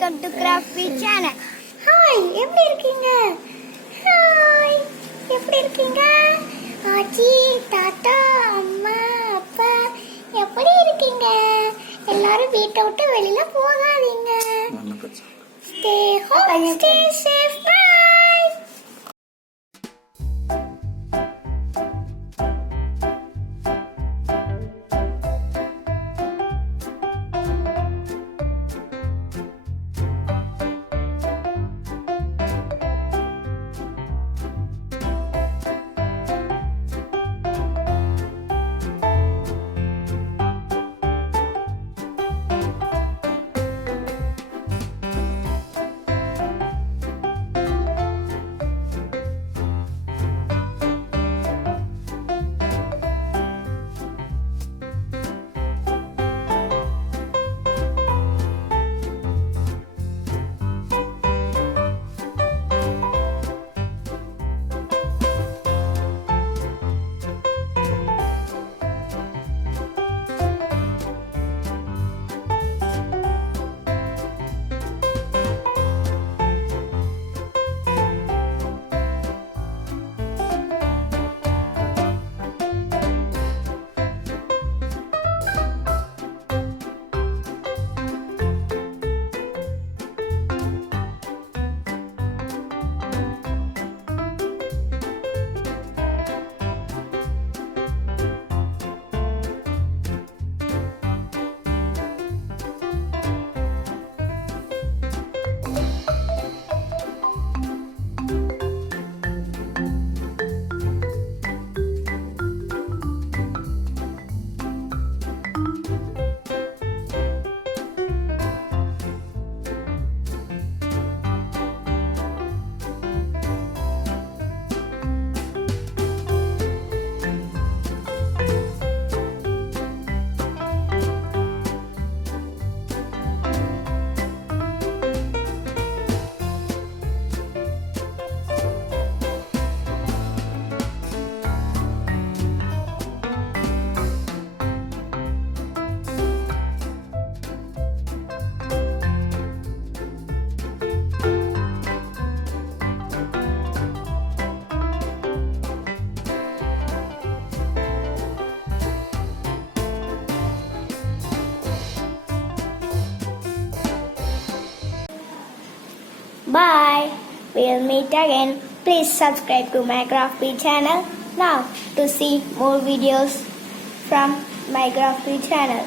Welcome to craft channel. Hi, எப்படி இருக்கீங்க? ஹாய், எப்படி இருக்கீங்க? ஆச்சி, தாத்தா, அம்மா, அப்பா எப்படி இருக்கீங்க? எல்லாரும் வீட்டை விட்டு வெளியில போகாதீங்க. Stay home, stay safe. Bye. Bye. We'll meet again. Please subscribe to my Crafty channel now to see more videos from my Crafty channel.